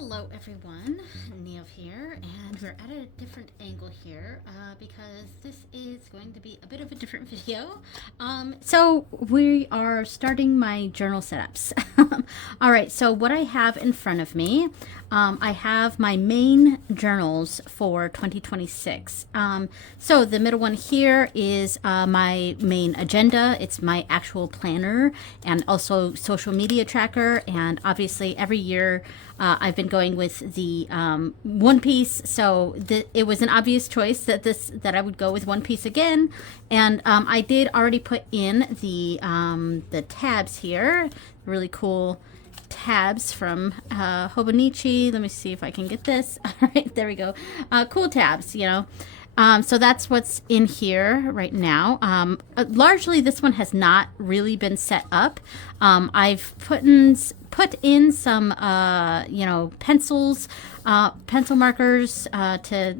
Hello everyone, Nev here, and we're at a different angle here because this is going to be a bit of a different video. So we are starting my journal setups. All right, so what I have in front of me, I have my main journals for 2026. So the middle one here is my main agenda. It's my actual planner and also social media tracker, and obviously every year I've been going with the One Piece, so it was an obvious choice that I would go with One Piece again. And I did already put in the tabs here, really cool tabs from Hobonichi. Let me see if I can get this. All right, there we go. Cool tabs, you know. So that's what's in here right now. Largely, this one has not really been set up. I've put in some, pencils, pencil markers to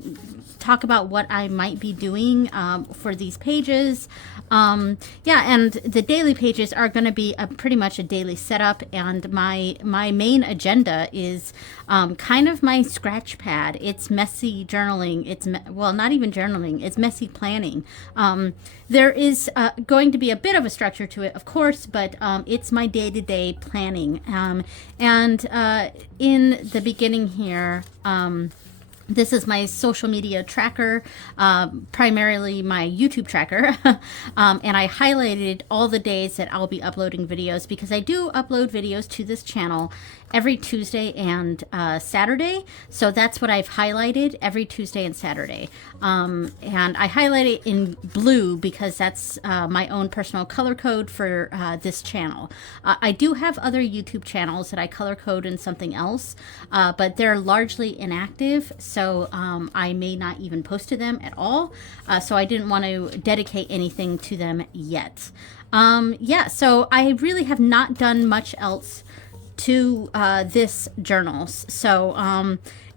talk about what I might be doing for these pages. And the daily pages are going to be pretty much a daily setup, and my main agenda is kind of my scratch pad. It's messy journaling. It's not even journaling. It's messy planning. There is going to be a bit of a structure to it, of course, but it's my day-to-day planning. In the beginning here, this is my social media tracker, primarily my YouTube tracker, and I highlighted all the days that I'll be uploading videos because I do upload videos to this channel every Tuesday and Saturday. So that's what I've highlighted, every Tuesday and Saturday. And I highlight it in blue because that's my own personal color code for this channel. I do have other YouTube channels that I color code in something else, but they're largely inactive. So I may not even post to them at all. So I didn't want to dedicate anything to them yet. So I really have not done much else to this journals. So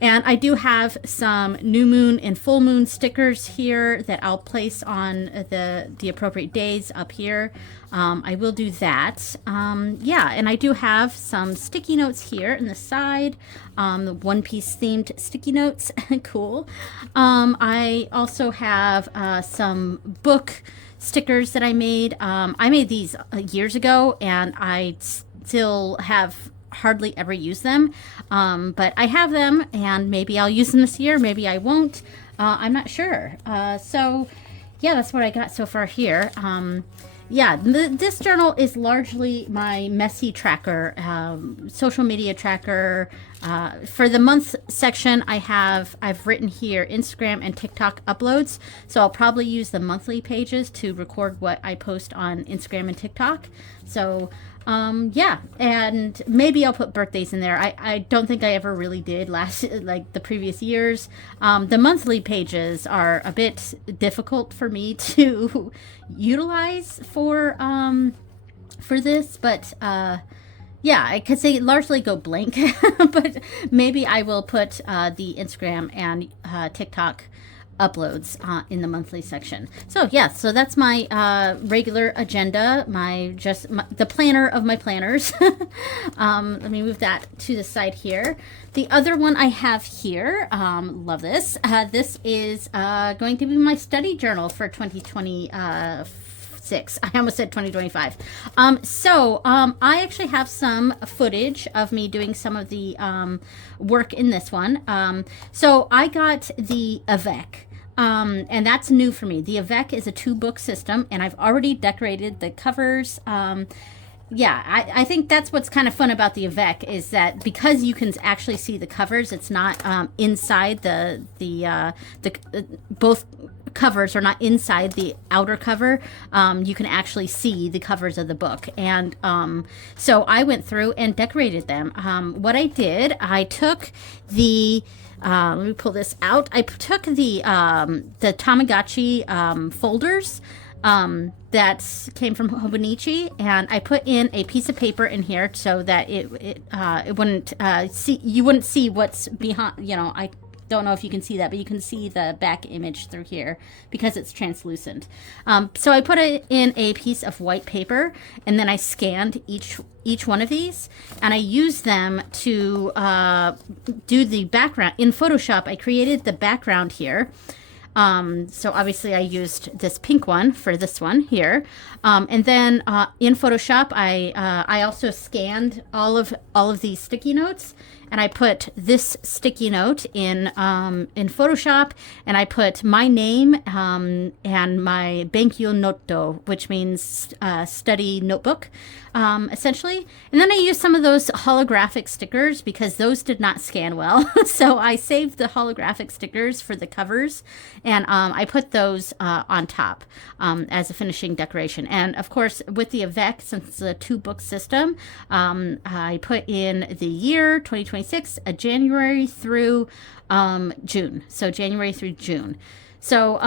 and I do have some new moon and full moon stickers here that I'll place on the appropriate days up here. I will do that. And I do have some sticky notes here in the side, the One Piece themed sticky notes. Cool. I also have some book stickers that I made. I made these years ago, and I still have hardly ever use them, but I have them, and maybe I'll use them this year, maybe I won't. I'm not sure. That's what I got so far here. This journal is largely my messy tracker, social media tracker. For the month section, I've written here Instagram and TikTok uploads, so I'll probably use the monthly pages to record what I post on Instagram and TikTok. So and maybe I'll put birthdays in there. I don't think I ever really did the previous years. The monthly pages are a bit difficult for me to utilize for this, but because they largely go blank. But maybe I will put the Instagram and TikTok uploads in the monthly section. So that's my regular agenda, the planner of my planners. Let me move that to the side here. The other one I have here, love this. This is going to be my study journal for 2026. I almost said 2025. I actually have some footage of me doing some of the work in this one. So I got the Avec. And that's new for me. The Avec is a 2-book system, and I've already decorated the covers. I think that's what's kind of fun about the Avec is that because you can actually see the covers, it's not inside the both covers are not inside the outer cover. You can actually see the covers of the book, and so I went through and decorated them. What I did, I took the let me pull this out. I took the Tamagotchi folders that came from Hobonichi, and I put in a piece of paper in here so that it wouldn't you wouldn't see what's behind. don't know if you can see that, but you can see the back image through here because it's translucent. So I put it in a piece of white paper, and then I scanned each one of these, and I used them to do the background. In Photoshop, I created the background here. So obviously I used this pink one for this one here. And then in Photoshop, I also scanned all of these sticky notes, and I put this sticky note in Photoshop, and I put my name and my Benkyo Noto, which means study notebook, essentially. And then I used some of those holographic stickers because those did not scan well. So I saved the holographic stickers for the covers, and I put those on top as a finishing decoration. And of course, with the Avec, since it's a 2-book system, I put in the year 2026, January through June. So January through June. So,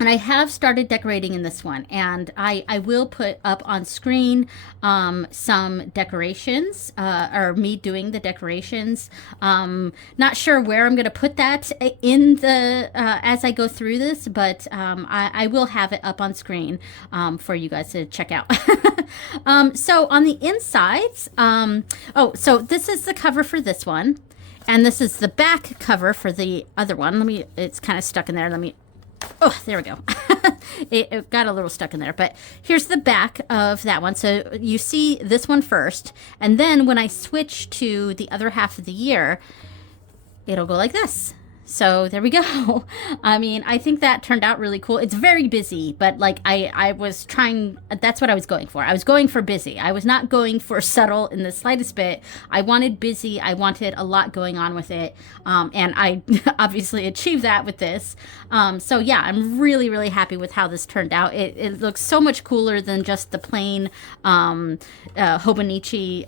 and I have started decorating in this one, and I will put up on screen some decorations, or me doing the decorations. Not sure where I'm going to put that in the as I go through this, but I will have it up on screen for you guys to check out. So on the insides, so this is the cover for this one, and this is the back cover for the other one. It's kind of stuck in there. Oh, there we go. It got a little stuck in there, but here's the back of that one. So you see this one first, and then when I switch to the other half of the year, it'll go like this. So there we go. I mean, I think that turned out really cool. It's very busy, but like I was trying, that's what I was going for. I was going for busy. I was not going for subtle in the slightest bit. I wanted busy. I wanted a lot going on with it. And I obviously achieved that with this. So yeah, I'm really, really happy with how this turned out. It looks so much cooler than just the plain Hobonichi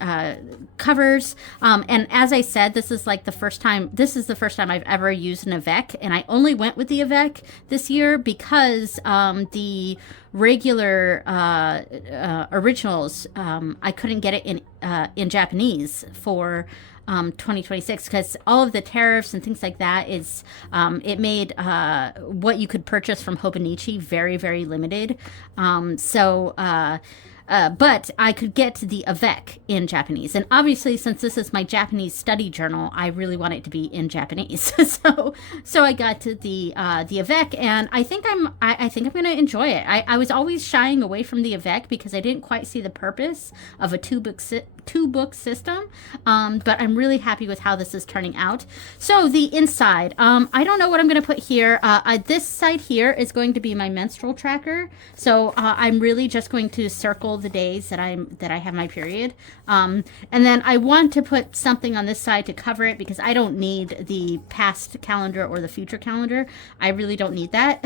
covers. And as I said, this is the first time I've ever used an Avec, and I only went with the Avec this year because the regular originals, I couldn't get it in Japanese for 2026 because all of the tariffs and things like that is it made what you could purchase from Hobonichi very, very limited. But I could get the Avec in Japanese, and obviously, since this is my Japanese study journal, I really want it to be in Japanese. so I got to the Avec, and I think I'm going to enjoy it. I was always shying away from the Avec because I didn't quite see the purpose of a two-book system, but I'm really happy with how this is turning out. So the inside, I don't know what I'm going to put here. This side here is going to be my menstrual tracker, so I'm really just going to circle the days that I have my period, and then I want to put something on this side to cover it because I don't need the past calendar or the future calendar. I really don't need that.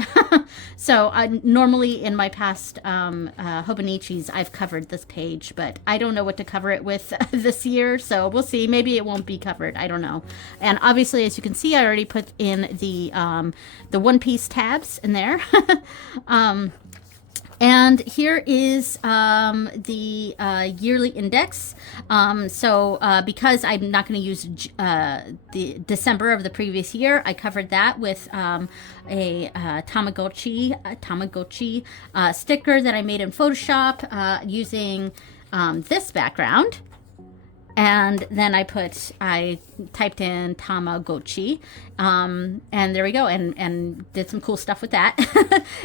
So normally in my past Hobonichis, I've covered this page, but I don't know what to cover it with this year, so we'll see. Maybe it won't be covered. I don't know. And obviously, as you can see, I already put in the one-piece tabs in there. And here is the yearly index. Because I'm not going to use the December of the previous year, I covered that with a Tamagotchi sticker that I made in Photoshop using this background. And then I typed in Tamagotchi, and there we go, and did some cool stuff with that,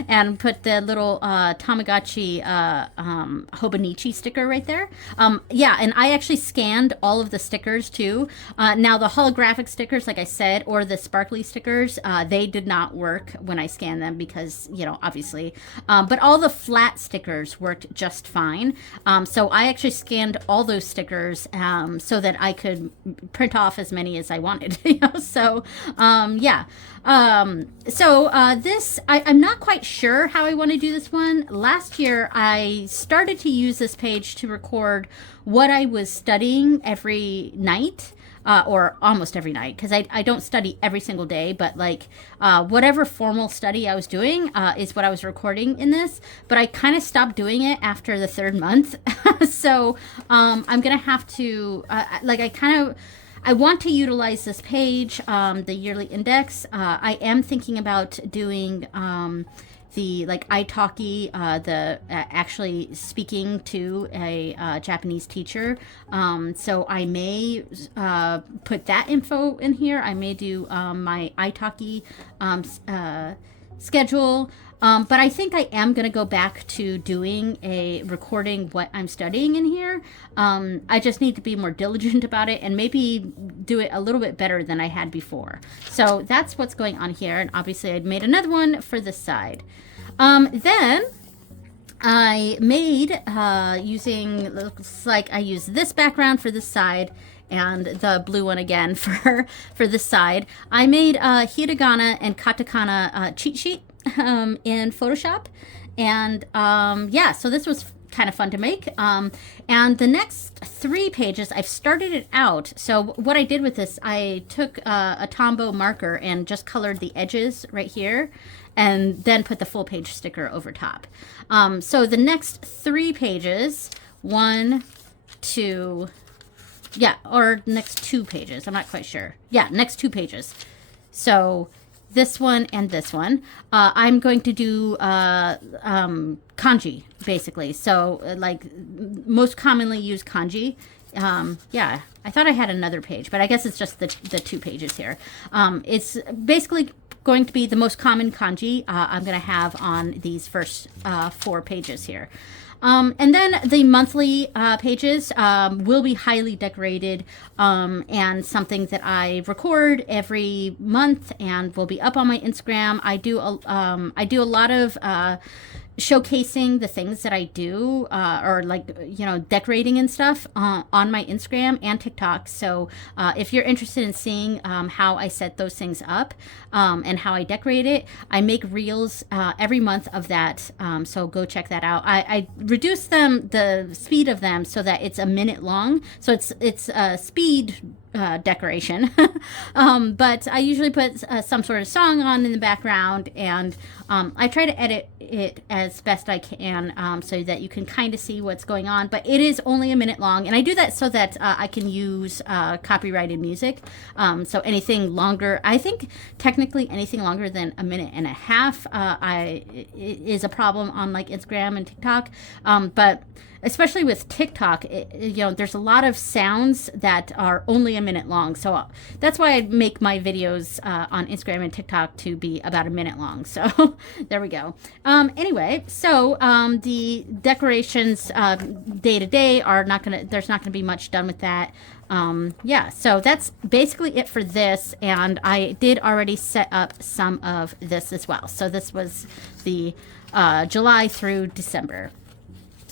and put the little Tamagotchi Hobonichi sticker right there. Yeah, and I actually scanned all of the stickers too. Now the holographic stickers, like I said, or the sparkly stickers, they did not work when I scanned them because, obviously, but all the flat stickers worked just fine. So I actually scanned all those stickers so that I could print off as many as I wanted. So yeah. This, I'm not quite sure how I want to do this one. Last year, I started to use this page to record what I was studying every night. Or almost every night, because I don't study every single day, but whatever formal study I was doing is what I was recording in this, but I kind of stopped doing it after the 3rd month. So I'm gonna have to I want to utilize this page, the yearly index. I am thinking about doing the like italki, the actually speaking to a Japanese teacher. So I may put that info in here. I may do my italki schedule. But I think I am going to go back to doing a recording what I'm studying in here. I just need to be more diligent about it and maybe do it a little bit better than I had before. So that's what's going on here. And obviously I made another one for this side. Then I made, looks like I used this background for this side and the blue one again for this side. I made a hiragana and katakana cheat sheet in Photoshop. And yeah, so this was kind of fun to make. And the next 3 pages, I've started it out. So what I did with this, I took a Tombow marker and just colored the edges right here and then put the full page sticker over top. So the next 3 pages, 1, 2, yeah, or next 2 pages, I'm not quite sure. Yeah, next 2 pages. So this one and this one, I'm going to do kanji, basically. So like most commonly used kanji. Yeah, I thought I had another page, but I guess it's just the 2 pages here. It's basically going to be the most common kanji I'm going to have on these first 4 pages here. And then the monthly pages will be highly decorated and something that I record every month and will be up on my Instagram. I do a lot of showcasing the things that I do or like, you know, decorating and stuff on my Instagram and TikTok. So if you're interested in seeing how I set those things up and how I decorate it, I make reels every month of that. So go check that out. I reduce the speed of them so that it's a minute long. So it's a speed decoration. But I usually put some sort of song on in the background, and I try to edit it as best I can so that you can kind of see what's going on. But it is only a minute long, and I do that so that I can use copyrighted music. So anything longer, I think technically anything longer than a minute and a half is a problem on like Instagram and TikTok. But especially with TikTok, you know, there's a lot of sounds that are only a minute long. So that's why I make my videos on Instagram and TikTok to be about a minute long. So there we go. Anyway, so the decorations day to day are there's not gonna be much done with that. Yeah, so that's basically it for this. And I did already set up some of this as well. So this was the July through December.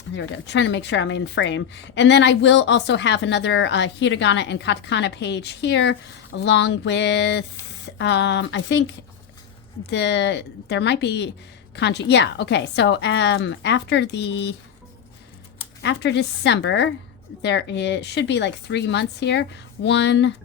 There we go. Trying to make sure I'm in frame. And then I will also have another hiragana and katakana page here, along with, I think there might be kanji. Yeah, okay. So after December, should be like 3 months here. 1,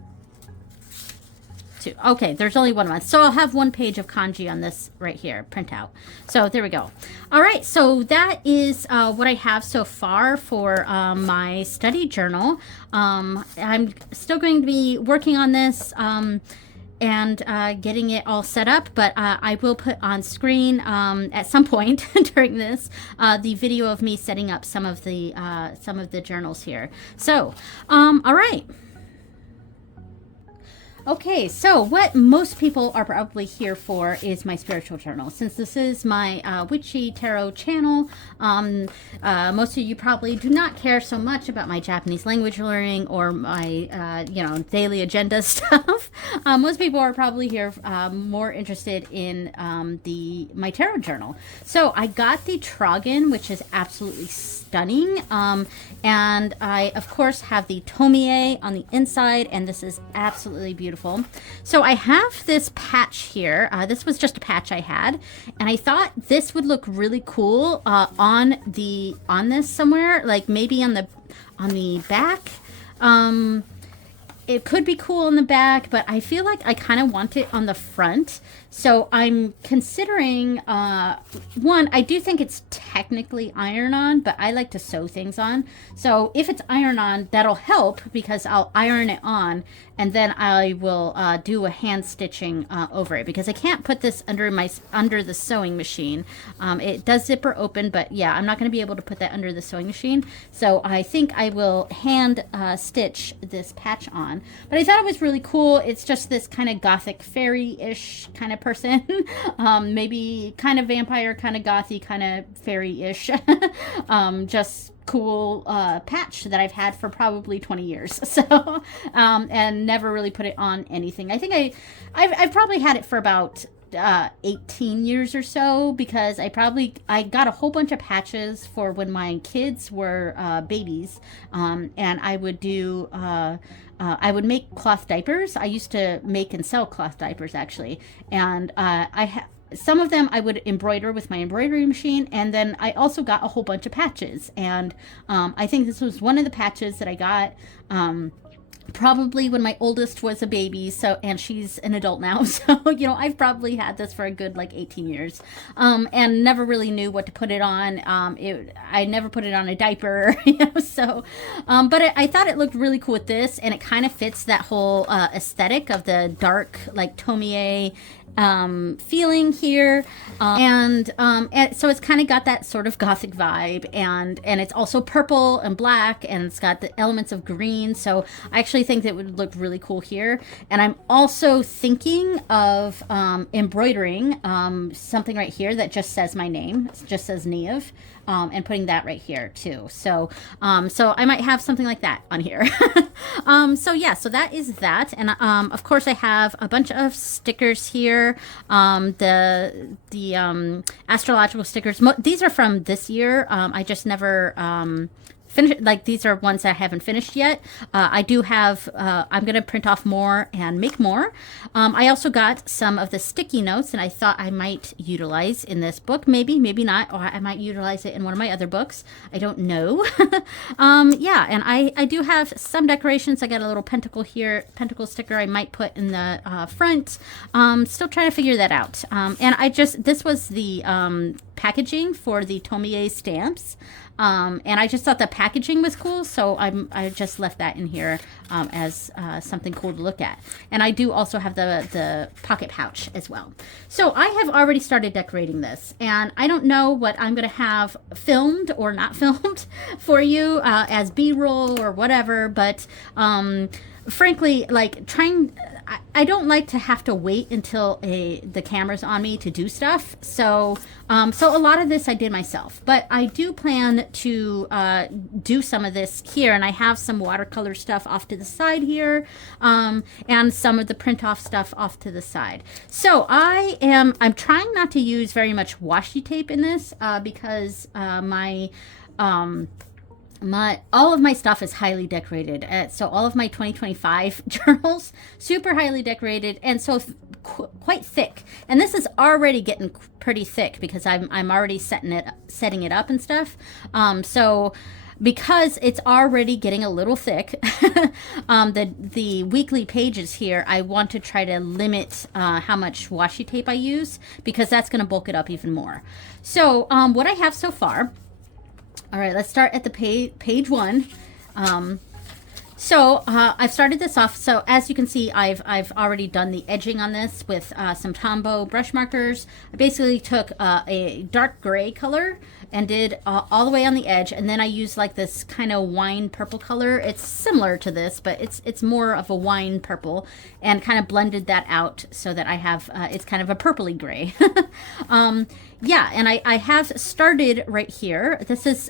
2. Okay, there's only 1 month. So I'll have 1 page of kanji on this right here, printout. So there we go. All right, so that is what I have so far for my study journal. I'm still going to be working on this and getting it all set up, but I will put on screen at some point during this the video of me setting up some of the journals here. So, all right. Okay, so what most people are probably here for is my spiritual journal. Since this is my witchy tarot channel, most of you probably do not care so much about my Japanese language learning or my, you know, daily agenda stuff. Most people are probably here more interested in my tarot journal. So I got the Trogon, which is absolutely stunning. And I, of course, have the Tomie on the inside, and this is absolutely beautiful. So I have this patch here. This was just a patch I had, and I thought this would look really cool on this somewhere, like maybe on the back. It could be cool on the back, but I feel like I kind of want it on the front. So I'm considering, one, I do think it's technically iron on, but I like to sew things on. So if it's iron on, that'll help because I'll iron it on and then I will do a hand stitching over it, because I can't put this under the sewing machine. It does zipper open, but yeah, I'm not going to be able to put that under the sewing machine. So I think I will hand stitch this patch on. But I thought it was really cool. It's just this kind of gothic fairy-ish kind of person. Maybe kind of vampire, kind of gothy, kind of fairy-ish. Just cool patch that I've had for probably 20 years. So and never really put it on anything. I think I've probably had it for about 18 years or so, because I got a whole bunch of patches for when my kids were babies, and I would do I would make cloth diapers. I used to make and sell cloth diapers, actually, and some of them I would embroider with my embroidery machine, and then I also got a whole bunch of patches, and I think this was one of the patches that I got probably when my oldest was a baby, and she's an adult now, so I've probably had this for a good 18 years, and never really knew what to put it on. I never put it on a diaper, so but I thought it looked really cool with this, and it kind of fits that whole aesthetic of the dark Tomie feeling here, and so it's kind of got that sort of gothic vibe, and it's also purple and black, and it's got the elements of green, so I actually think that would look really cool here. And I'm also thinking of embroidering something right here that just says my name. It just says Neve, and putting that right here too. So I might have something like that on here. So yeah, so that is that. And of course I have a bunch of stickers here. The astrological stickers. These are from this year. I just never finished. These are ones that I haven't finished yet. I do have. I'm gonna print off more and make more. I also got some of the sticky notes, and I thought I might utilize in this book. Maybe not, or I might utilize it in one of my other books. I don't know. Yeah, and I do have some decorations. I got a little pentacle sticker I might put in the front. Still trying to figure that out. And this was the packaging for the Tomie stamps. And I just thought the packaging was cool, so I just left that in here as something cool to look at. And I do also have the pocket pouch as well. So I have already started decorating this, and I don't know what I'm going to have filmed or not filmed for you as B-roll or whatever, but frankly, I don't like to have to wait until the camera's on me to do stuff. So a lot of this I did myself, but I do plan to do some of this here, and I have some watercolor stuff off to the side here, and some of the print off stuff off to the side. So I'm trying not to use very much washi tape in this because all of my stuff is highly decorated. So all of my 2025 journals, super highly decorated, and so quite thick. And this is already getting pretty thick because I'm already setting it up and stuff. So because it's already getting a little thick, the weekly pages here, I want to try to limit how much washi tape I use, because that's going to bulk it up even more. So what I have so far. All right, let's start at the page one. So I've started this off. So as you can see, I've already done the edging on this with some Tombow brush markers. I basically took a dark gray color and did all the way on the edge, and then I used this kind of wine purple color. It's similar to this, but it's more of a wine purple, and kind of blended that out so that I have it's kind of a purpley gray. Yeah, and I have started right here.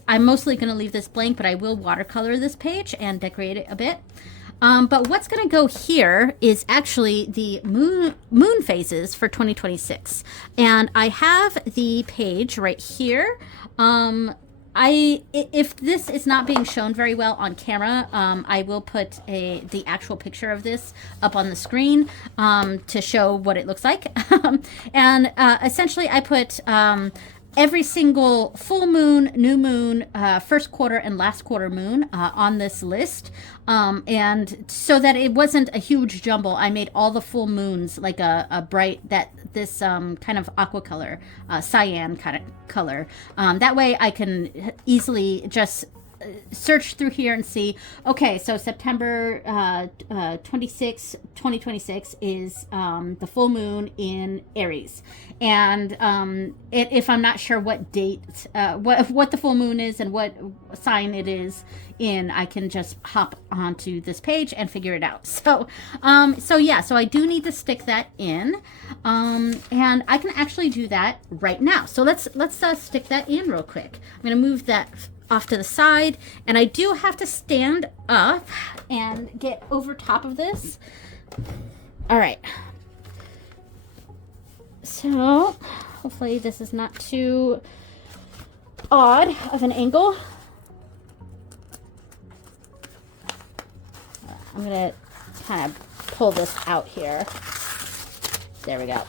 I'm mostly going to leave this blank, but I will watercolor this page and decorate it a bit. But what's going to go here is actually the moon phases for 2026. And I have the page right here. If this is not being shown very well on camera, I will put the actual picture of this up on the screen to show what it looks like. And essentially I put every single full moon, new moon, first quarter, and last quarter moon on this list. And so that it wasn't a huge jumble, I made all the full moons like a bright, this kind of aqua color, cyan kind of color. That way I can easily just search through here and see, okay, so September 26, 2026 is the full moon in Aries. And if I'm not sure what date, what the full moon is and what sign it is in, I can just hop onto this page and figure it out. So yeah, so I do need to stick that in, and I can actually do that right now. So let's stick that in real quick. I'm gonna move that off to the side, and I do have to stand up and get over top of this. All right, so hopefully this is not too odd of an angle. I'm gonna kind of pull this out here. There we go.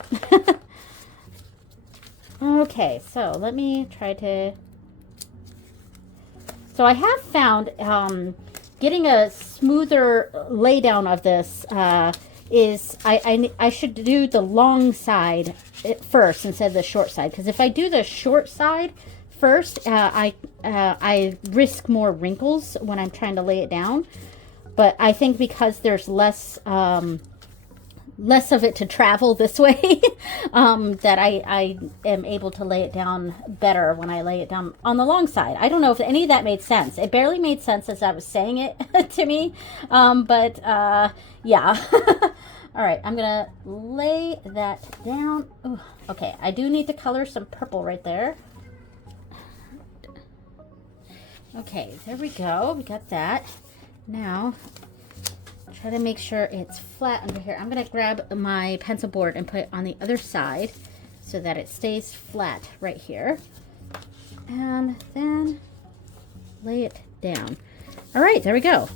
Okay, so let me try to. So I have found getting a smoother laydown of this is I should do the long side first instead of the short side, because if I do the short side first, I risk more wrinkles when I'm trying to lay it down. But I think because there's less of it to travel this way, that I am able to lay it down better when I lay it down on the long side. I don't know if any of that made sense. It barely made sense as I was saying it to me, but yeah. All right, I'm gonna lay that down. Ooh, okay, I do need to color some purple right there. Okay, there we go. We got that. Now, try to make sure it's flat under here. I'm going to grab my pencil board and put it on the other side so that it stays flat right here. And then lay it down. All right, there we go.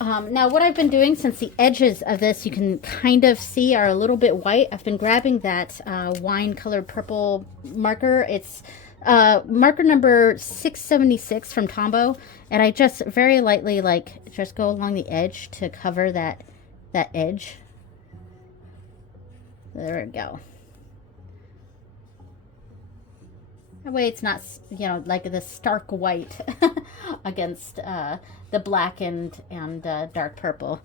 Now, what I've been doing, since the edges of this you can kind of see are a little bit white, I've been grabbing that wine-colored purple marker. It's marker number 676 from Tombow, and I just very lightly just go along the edge to cover that edge. There we go. That way it's not, like the stark white against the black and dark purple.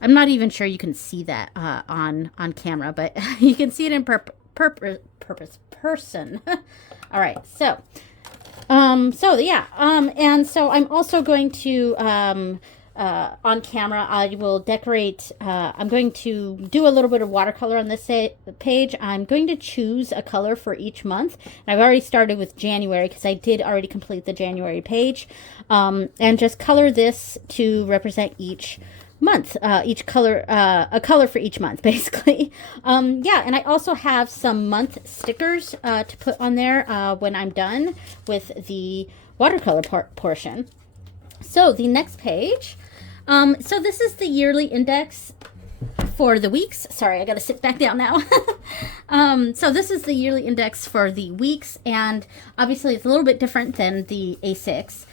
I'm not even sure you can see that on camera, but you can see it in person. All right, so yeah, and so I'm also going to on camera, I will decorate. I'm going to do a little bit of watercolor on this page. I'm going to choose a color for each month. And I've already started with January because I did already complete the January page, and just color this to represent each month, each color, a color for each month, basically. Yeah, and I also have some month stickers to put on there when I'm done with the watercolor portion. So the next page, so this is the yearly index for the weeks. Sorry, I gotta sit back down now. So this is the yearly index for the weeks, and obviously it's a little bit different than the A6.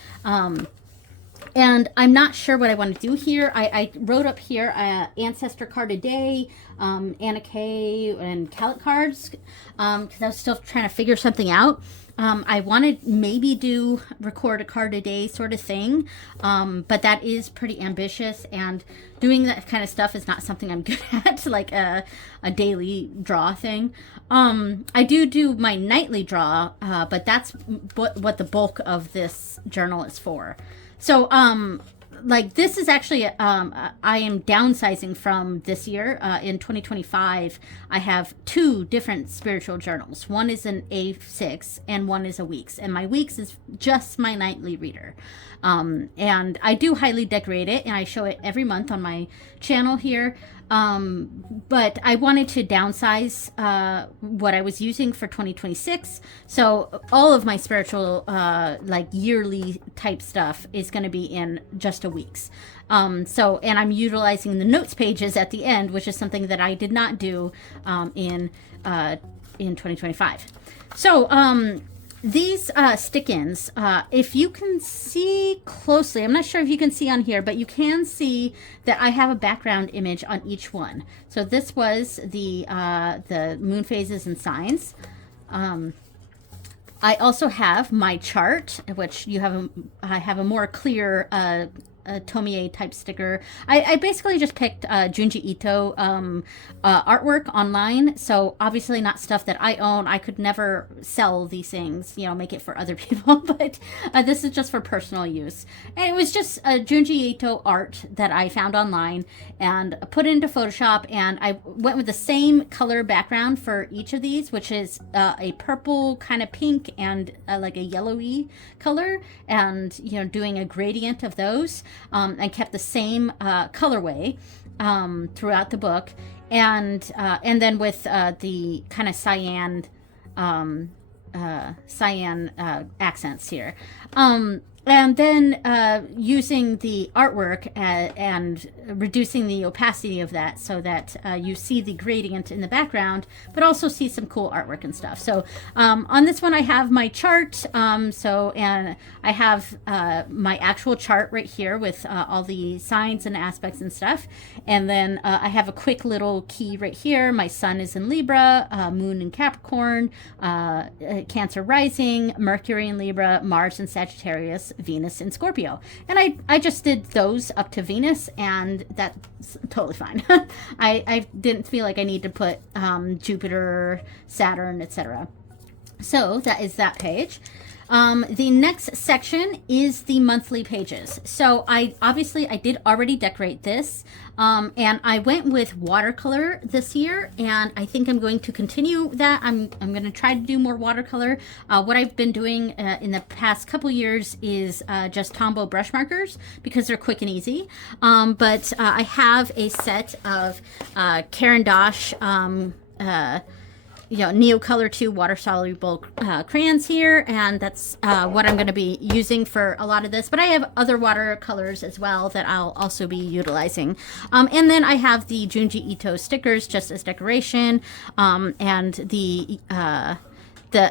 And I'm not sure what I want to do here. I wrote up here Ancestor card a day, Anna Kay, and Calic cards, because I was still trying to figure something out. I wanted maybe record a card a day sort of thing, but that is pretty ambitious, and doing that kind of stuff is not something I'm good at, like a daily draw thing. I do my nightly draw, but that's what the bulk of this journal is for. So, like, this is actually, I am downsizing from this year. In 2025, I have 2 different spiritual journals. One is an A6 and one is a weeks. And my weeks is just my nightly reader. And I do highly decorate it, and I show it every month on my channel here. But I wanted to downsize what I was using for 2026. So all of my spiritual, like yearly type stuff is going to be in just a week's. So, and I'm utilizing the notes pages at the end, which is something that I did not do in in 2025. So these stick-ins, if you can see closely, I'm not sure if you can see on here, but you can see that I have a background image on each one. So this was the moon phases and signs. I also have my chart, which I have a more clear Tomie type sticker. I basically just picked Junji Ito artwork online, so obviously not stuff that I own. I could never sell these things, you know, make it for other people, but this is just for personal use. And it was just Junji Ito art that I found online and put it into Photoshop, and I went with the same color background for each of these, which is a purple, kind of pink, and like a yellowy color, and, you know, doing a gradient of those. And kept the same colorway throughout the book, and then with the kind of cyan accents here. And then using the artwork and reducing the opacity of that so that you see the gradient in the background, but also see some cool artwork and stuff. So on this one, I have my chart. And I have my actual chart right here with all the signs and aspects and stuff. And then I have a quick little key right here. My sun is in Libra, moon in Capricorn, Cancer rising, Mercury in Libra, Mars in Sagittarius, Venus in Scorpio. And I just did those up to Venus, and that's totally fine. I didn't feel like I need to put Jupiter, Saturn, etc. So that is that page. The next section is the monthly pages. So I did already decorate this, and I went with watercolor this year, and I think I'm going to continue that. I'm going to try to do more watercolor. What I've been doing in the past couple years is just Tombow brush markers because they're quick and easy. But I have a set of Caran d'Ache Neo Color 2 water soluble crayons here, and that's what I'm going to be using for a lot of this, but I have other watercolors as well that I'll also be utilizing. And then I have the Junji Ito stickers just as decoration, and the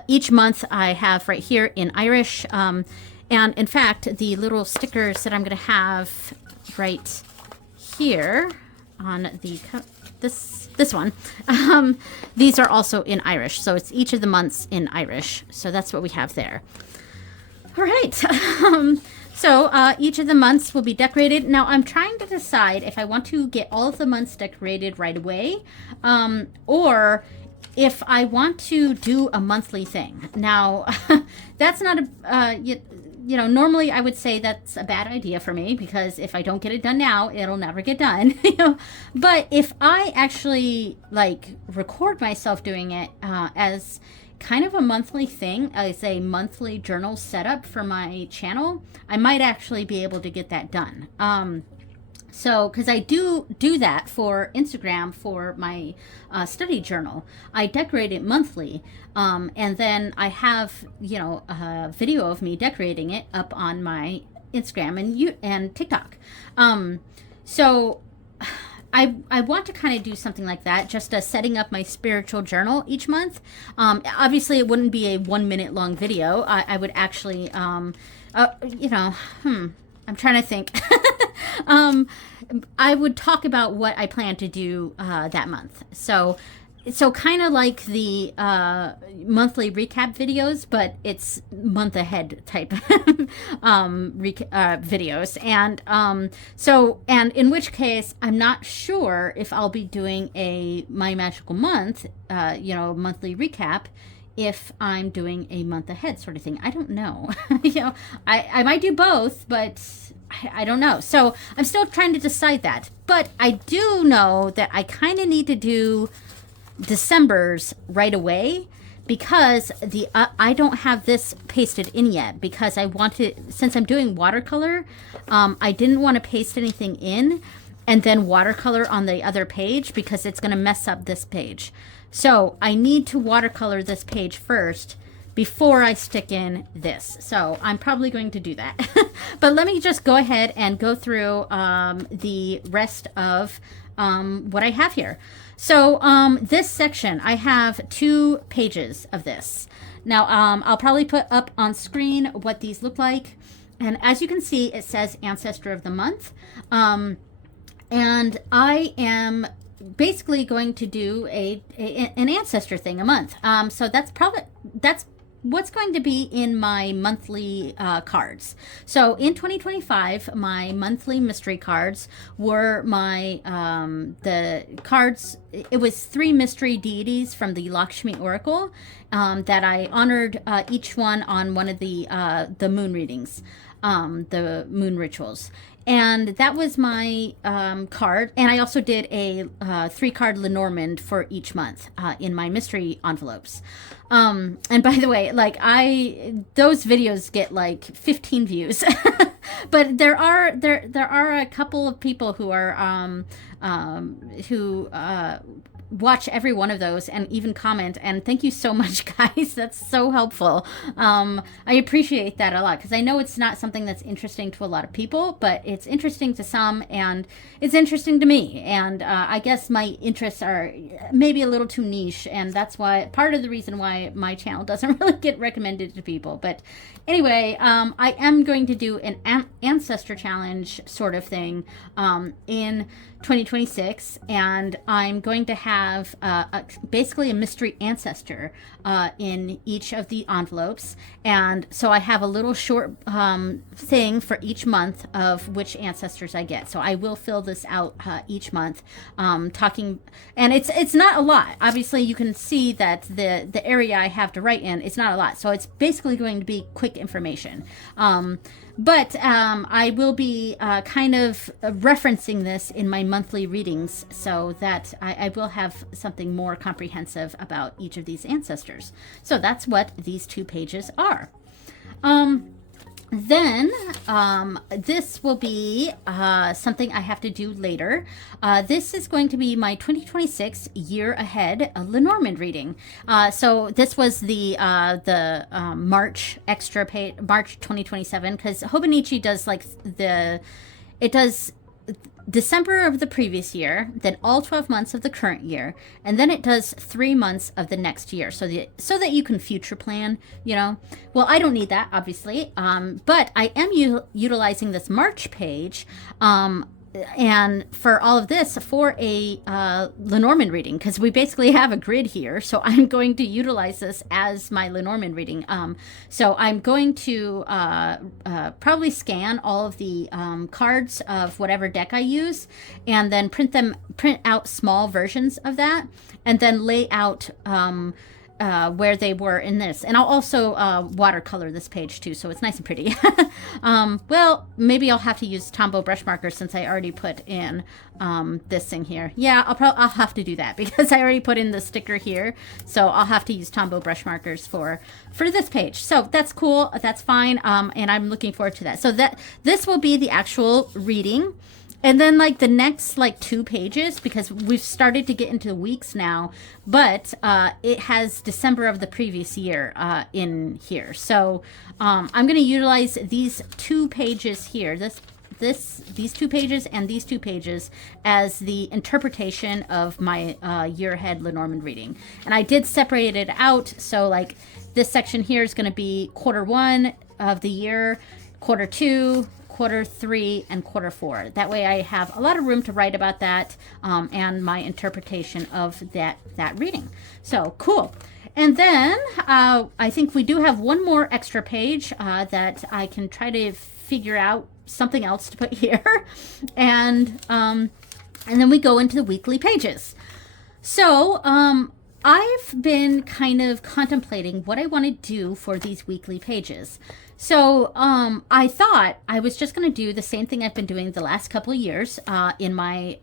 each month I have right here in Irish, and in fact the little stickers that I'm going to have right here on the this one, these are also in Irish, so it's each of the months in Irish, so that's what we have there. All right. So each of the months will be decorated. Now I'm trying to decide if I want to get all of the months decorated right away, or if I want to do a monthly thing. Now that's not a normally I would say that's a bad idea for me, because if I don't get it done now, it'll never get done. But if I actually record myself doing it as kind of a monthly thing, as a monthly journal setup for my channel, I might actually be able to get that done. So, because I do that for Instagram for my study journal. I decorate it monthly, and then I have, a video of me decorating it up on my Instagram and TikTok. So I want to kind of do something like that, just setting up my spiritual journal each month. Obviously, it wouldn't be a 1 minute long video. I would actually, I'm trying to think. I would talk about what I plan to do that month. So kind of like the monthly recap videos, but it's month ahead type videos. And in which case, I'm not sure if I'll be doing a My Magical Month, monthly recap, if I'm doing a month ahead sort of thing. I don't know. I might do both, but I don't know. So I'm still trying to decide that. But I do know that I kind of need to do December's right away, because I don't have this pasted in yet, because I wanted, since I'm doing watercolor, I didn't want to paste anything in and then watercolor on the other page, because it's going to mess up this page. So I need to watercolor this page first before I stick in this. So I'm probably going to do that. But let me just go ahead and go through the rest of what I have here. So this section, I have 2 pages of this. Now, I'll probably put up on screen what these look like. And as you can see, it says Ancestor of the Month. And I am basically going to do an ancestor thing a month. So that's what's going to be in my monthly cards. So in 2025, my monthly mystery cards were my the cards. It was 3 mystery deities from the Lakshmi Oracle that I honored each one on one of the moon readings, the moon rituals. And that was my card. And I also did a 3-card Lenormand for each month in my mystery envelopes. And by the way, like those videos get like 15 views. But there are a couple of people who are who watch every one of those and even comment, and thank you so much, guys. That's so helpful. I appreciate that a lot, because I know it's not something that's interesting to a lot of people, but it's interesting to some, and it's interesting to me. And I guess my interests are maybe a little too niche, and that's why part of the reason why my channel doesn't really get recommended to people. But anyway, I am going to do an ancestor challenge sort of thing in 2026, and I'm going to have basically a mystery ancestor in each of the envelopes. And so I have a little short thing for each month of which ancestors I get. So I will fill this out each month, talking, and it's not a lot. Obviously, you can see that the area I have to write in is not a lot. So it's basically going to be quick information. But I will be kind of referencing this in my monthly readings, so that I will have something more comprehensive about each of these ancestors. So that's what these 2 pages are. Then this will be something I have to do later. This is going to be my 2026 year ahead Lenormand reading. So this was the March extra page, March 2027, because Hobonichi does like it does December of the previous year, then all 12 months of the current year, and then it does 3 months of the next year, so that you can future plan, you know. Well, I don't need that, obviously, but I am utilizing this March page, and for all of this, for a Lenormand reading, because we basically have a grid here, so I'm going to utilize this as my Lenormand reading. So I'm going to probably scan all of the cards of whatever deck I use, and then print out small versions of that, and then lay out where they were in this. And I'll also watercolor this page too, so it's nice and pretty. Well, maybe I'll have to use Tombow brush markers since I already put in this thing here. Yeah, I'll have to do that because I already put in the sticker here, so I'll have to use Tombow brush markers for this page. So that's cool, that's fine, and I'm looking forward to that. So this will be the actual reading. And then like the next like 2 pages, because we've started to get into weeks now, but it has December of the previous year in here. So I'm going to utilize these 2 pages here, these 2 pages and these 2 pages as the interpretation of my year ahead Lenormand reading. And I did separate it out. So like this section here is going to be quarter 1 of the year, quarter 2, quarter 3, and quarter 4. That way I have a lot of room to write about that and my interpretation of that reading. So cool. And then I think we do have one more extra page that I can try to figure out something else to put here. And then we go into the weekly pages. So I've been kind of contemplating what I want to do for these weekly pages. So I thought I was just going to do the same thing I've been doing the last couple of years in my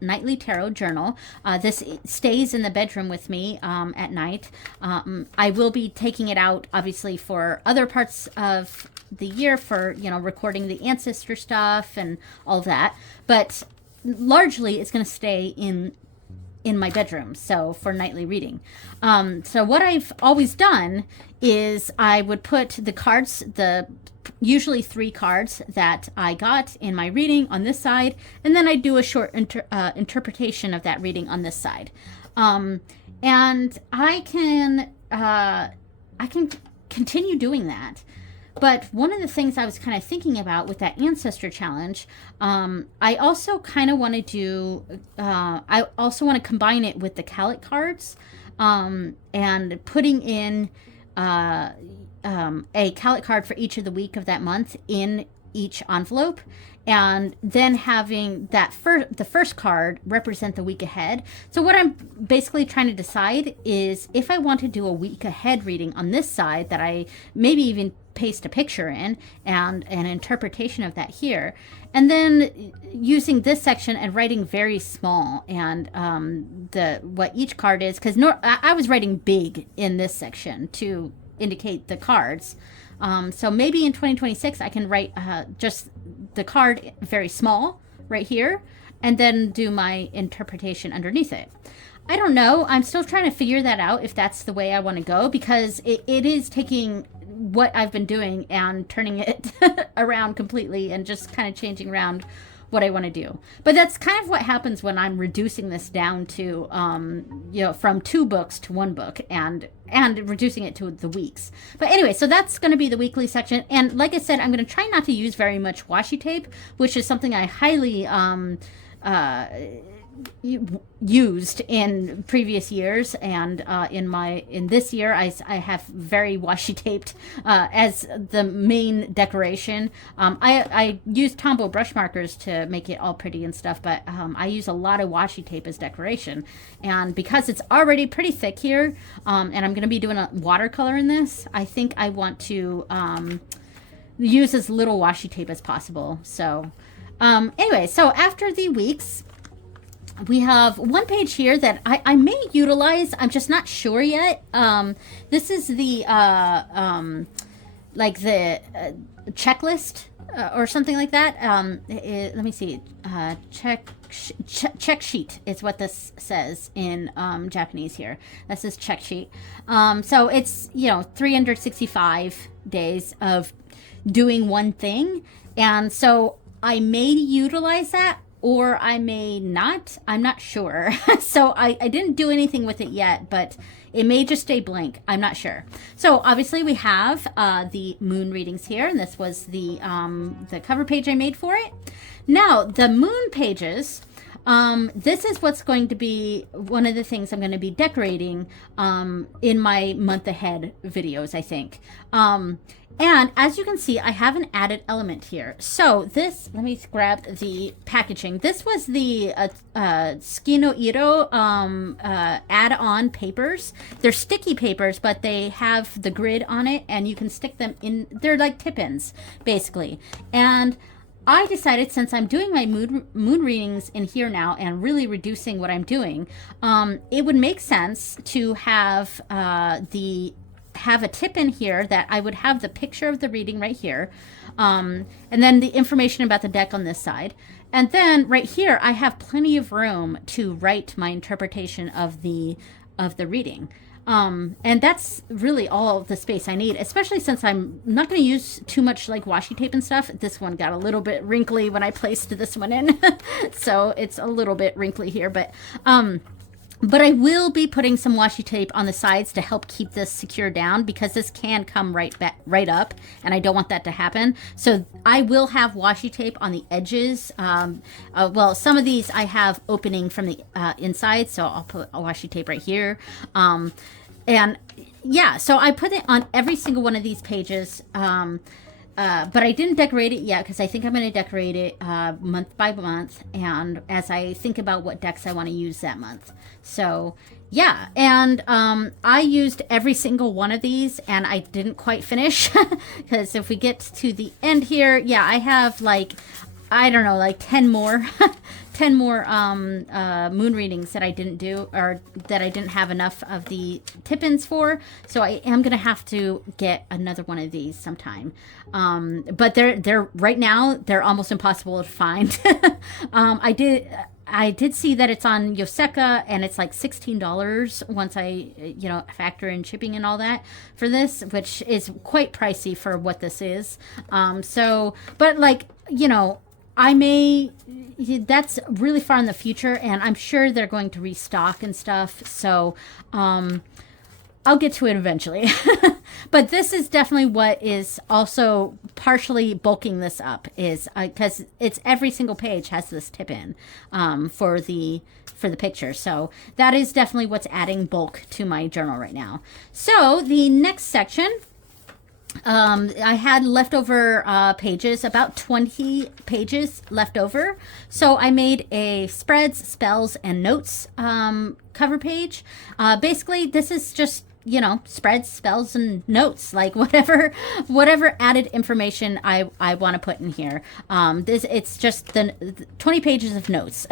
nightly tarot journal. This stays in the bedroom with me at night. I will be taking it out, obviously, for other parts of the year for, you know, recording the ancestor stuff and all of that. But largely, it's going to stay in my bedroom, so for nightly reading. So what I've always done is I would put the cards, the usually 3 cards that I got in my reading on this side, and then I do a short interpretation of that reading on this side. And I can continue doing that. But one of the things I was kind of thinking about with that ancestor challenge, I also kind of want to do, I also want to combine it with the Calic cards, and putting in a Calic card for each of the week of that month in each envelope, and then having that the first card represent the week ahead. So what I'm basically trying to decide is if I want to do a week ahead reading on this side that I maybe even paste a picture in and an interpretation of that here, and then using this section and writing very small and what each card is, because I was writing big in this section to indicate the cards. So maybe in 2026 I can write just the card very small right here and then do my interpretation underneath it. I don't know. I'm still trying to figure that out if that's the way I want to go, because it is taking what I've been doing and turning it around completely and just kind of changing around what I want to do. But that's kind of what happens when I'm reducing this down to, from 2 books to 1 book and reducing it to the weeks. But anyway, so that's going to be the weekly section. And like I said, I'm going to try not to use very much washi tape, which is something I highly used in previous years, and in this year I have very washi taped as the main decoration. I use Tombow brush markers to make it all pretty and stuff, but I use a lot of washi tape as decoration, and because it's already pretty thick here, and I'm going to be doing a watercolor in this, I think I want to use as little washi tape as possible. So anyway, so after the weeks, we have one page here that I may utilize. I'm just not sure yet. This is the checklist or something like that. Let me see. Check sheet is what this says in Japanese here. This is check sheet. So it's 365 days of doing one thing, and so I may utilize that, or I may not. I'm not sure. So I didn't do anything with it yet, but it may just stay blank. I'm not sure. So obviously we have the moon readings here, and this was the cover page I made for it. Now the moon pages, this is what's going to be one of the things I'm going to be decorating in my month ahead videos, I think. And as you can see, I have an added element here. So this, let me grab the packaging. This was the Tsukino Iro add-on papers. They're sticky papers, but they have the grid on it, and you can stick them in. They're like tip-ins, basically. And I decided, since I'm doing my moon readings in here now and really reducing what I'm doing, it would make sense to have a tip in here that I would have the picture of the reading right here, and then the information about the deck on this side, and then right here I have plenty of room to write my interpretation of the reading, and that's really all the space I need, especially since I'm not going to use too much like washi tape and stuff. This one got a little bit wrinkly when I placed this one in so it's a little bit wrinkly here, but I will be putting some washi tape on the sides to help keep this secure down, because this can come right up, and I don't want that to happen. So I will have washi tape on the edges. Well, some of these I have opening from the inside, so I'll put a washi tape right here. And yeah, so I put it on every single one of these pages. But I didn't decorate it yet, because I think I'm going to decorate it month by month, and as I think about what decks I want to use that month. So yeah, and I used every single one of these, and I didn't quite finish, because if we get to the end here, yeah, I have like, I don't know, like 10 more 10 more moon readings that I didn't do, or that I didn't have enough of the tip-ins for, so I am gonna have to get another one of these sometime. But they're right now they're almost impossible to find. I did see that it's on Yoseka, and it's like $16 once I, factor in shipping and all that for this, which is quite pricey for what this is. But like, I may, that's really far in the future, and I'm sure they're going to restock and stuff. So, I'll get to it eventually. But this is definitely what is also partially bulking this up, is because it's every single page has this tip in for the picture. So that is definitely what's adding bulk to my journal right now. So the next section, I had leftover pages, about 20 pages left over. So I made a spreads, spells, and notes cover page. Basically, this is just, spreads, spells, and notes, like whatever added information I want to put in here. It's just the 20 pages of notes,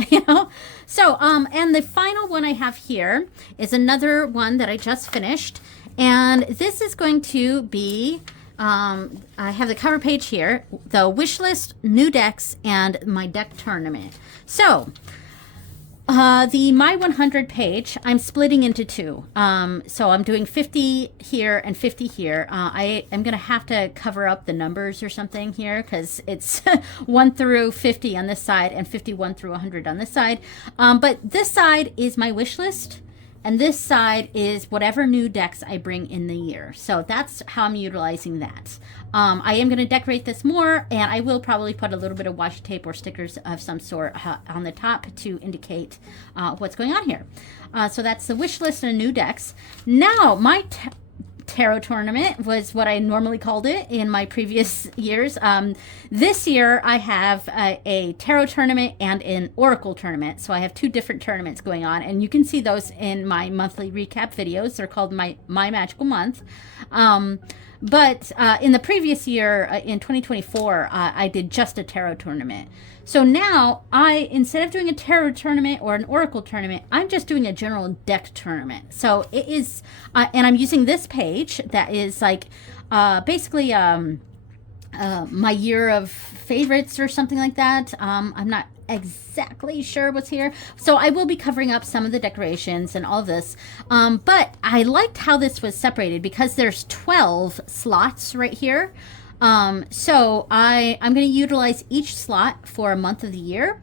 So, and the final one I have here is another one that I just finished. And this is going to be, I have the cover page here, the wish list, new decks, and my deck tournament. So, the My 100 page, I'm splitting into two. So I'm doing 50 here and 50 here. I am going to have to cover up the numbers or something here, because it's 1 through 50 on this side and 51 through 100 on this side. But this side is my wish list, and this side is whatever new decks I bring in the year. So that's how I'm utilizing that. I am going to decorate this more, and I will probably put a little bit of washi tape or stickers of some sort on the top to indicate what's going on here. So that's the wish list and new decks. Now, my tarot tournament was what I normally called it in my previous years. This year I have a tarot tournament and an oracle tournament. So I have two different tournaments going on, and you can see those in my monthly recap videos. They're called my Magical Month. But in the previous year, in 2024, I did just a tarot tournament. So now, instead of doing a tarot tournament or an oracle tournament, I'm just doing a general deck tournament. So it is, and I'm using this page that is like basically my year of favorites or something like that. I'm not exactly sure what's here. So I will be covering up some of the decorations and all this. But I liked how this was separated, because there's 12 slots right here. So I'm going to utilize each slot for a month of the year.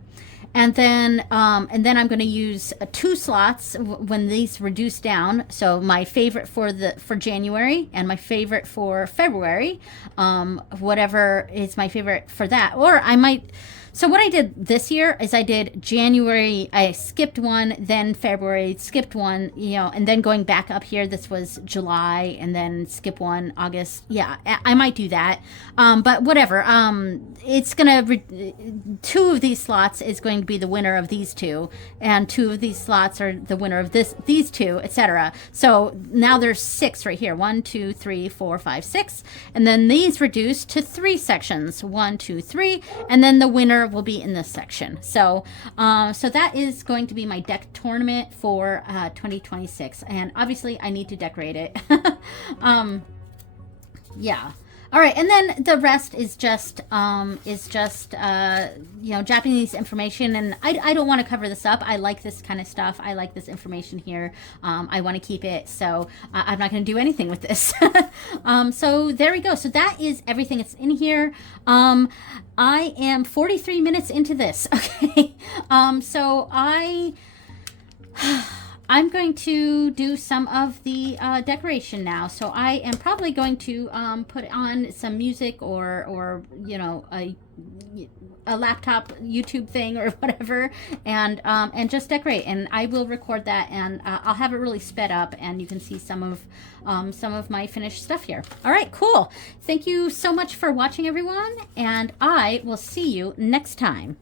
And then I'm going to use 2 slots when these reduce down. So my favorite for January and my favorite for February, whatever is my favorite for that. Or I might. So what I did this year is I did January, I skipped one, then February, skipped one, and then going back up here, this was July, and then skip one, August. Yeah, I might do that. But whatever. It's going to, 2 of these slots is going to be the winner of these 2, and 2 of these slots are the winner of these 2, etc. So now there's 6 right here. 1, 2, 3, 4, 5, 6. And then these reduce to 3 sections. 1, 2, 3. And then the winner will be in this section. So so that is going to be my deck tournament for 2026, and obviously I need to decorate it. Yeah. All right, and then the rest is just Japanese information, and I don't want to cover this up. I like this kind of stuff. I like this information here. I want to keep it, so I'm not going to do anything with this. So there we go. So that is everything that's in here. I am 43 minutes into this. Okay. So I'm going to do some of the decoration now. So I am probably going to put on some music or a laptop YouTube thing or whatever, and just decorate. And I will record that, and I'll have it really sped up, and you can see some of my finished stuff here. All right, cool. Thank you so much for watching, everyone, and I will see you next time.